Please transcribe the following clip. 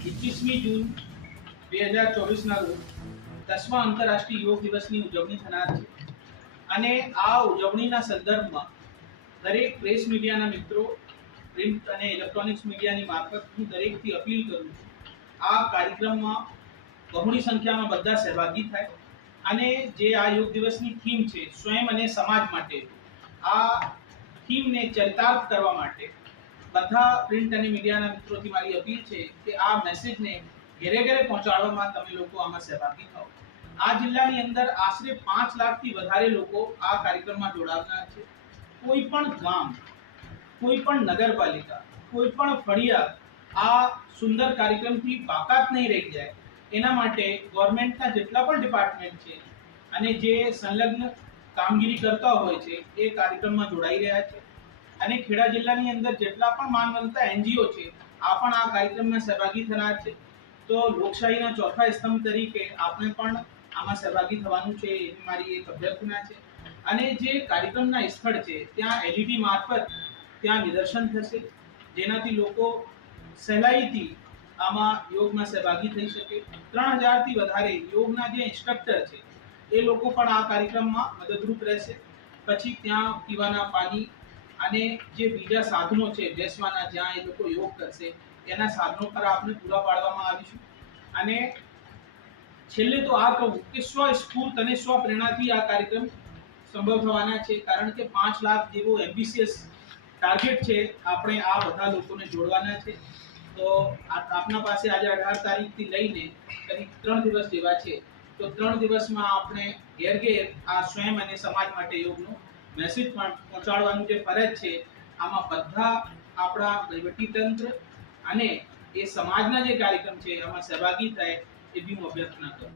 એકવીસમી જૂન બે હજાર ચોવીસના રોજ દસમા આંતરરાષ્ટ્રીય યોગ દિવસની ઉજવણી થનાર છે. અને આ ઉજવણીના સંદર્ભમાં દરેક પ્રેસ મીડિયાના મિત્રો, પ્રિન્ટ અને ઇલેક્ટ્રોનિક્સ મીડિયાની મારફત હું દરેકથી અપીલ કરું છું, આ કાર્યક્રમમાં બહોળી સંખ્યામાં બધા સહભાગી થાય અને જે આ યોગ દિવસની થીમ છે, સ્વયં અને સમાજ માટે, આ થીમને ચરિતાર્થ કરવા માટે બધા પ્રિન્ટ અને મીડિયાના મિત્રોથી મારી અપીલ છે કે આ મેસેજને ઘેરે ઘેરે પહોંચાડવામાં તમે લોકો આમાં સહભાગી થાઓ. આ જિલ્લાની અંદર આશરે પાંચ લાખથી વધારે લોકો આ કાર્યક્રમમાં જોડાવનાર છે. કોઈ પણ ગામ, કોઈ પણ નગરપાલિકા, કોઈ પણ ફળિયા આ સુંદર કાર્યક્રમથી બાકાત નહીં રહી જાય. એના માટે ગવર્મેન્ટના જેટલા પણ ડિપાર્ટમેન્ટ છે અને જે સંલગ્ન કામગીરી કરતા હોય છે, એ કાર્યક્રમમાં જોડાઈ રહ્યા છે. અને ખેડા જિલ્લાની અંદર જેટલા પણ માનવંતા એનજીઓ છે, આ પણ આ કાર્યક્રમમાં સહભાગી થનાર છે. તો લોકશાહીના ચોથા સ્તંભ તરીકે આપણે પણ આમાં સહભાગી થવાનું છે એવી મારી એક અભ્યર્થના છે. અને જે કાર્યક્રમના સ્થળ છે, ત્યાં એલઈડી મારફત ત્યાં નિદર્શન થશે. જેનાથી લોકો સહેલાઈથી આમાં યોગમાં સહભાગી થઈ શકે. ત્રણ હજારથી વધારે યોગના જે ઇન્સ્ટ્રક્ટર છે, એ લોકો પણ આ કાર્યક્રમમાં મદદરૂપ રહેશે. પછી ત્યાં પીવાના પાણી અને જે બીજા સાધનો છે બેસવાના જ્યાં એ લોકો યોગ કરશે, એના સાધનો પર આપણે પૂરા પાડવામાં આવીશું. અને છેલ્લે તો આ કહું કે સ્વ સ્ફૂર્ત અને સ્વ પ્રેરણાથી આ કાર્યક્રમ સંભવ થવાના છે, કારણ કે પાંચ લાખ જેવો એમ્બિશિયસ ટાર્ગેટ છે, આપણે આ બધા લોકોને જોડવાના છે. તો આપના પાસે આજે અઢાર તારીખથી લઈને કરીબ ત્રણ દિવસ જેવા છે. તો ત્રણ દિવસમાં આપણે ઘેર ઘેર આ સ્વયં અને સમાજ માટે યોગનો મેસેજ પહોંચાડવાનું જે ફરજ છે, આમાં બધા આપણા વહીવટીતંત્ર અને એ સમાજના જે કાર્યક્રમ છે, એમાં સહભાગી થાય એવી હું અભ્યર્થના કરું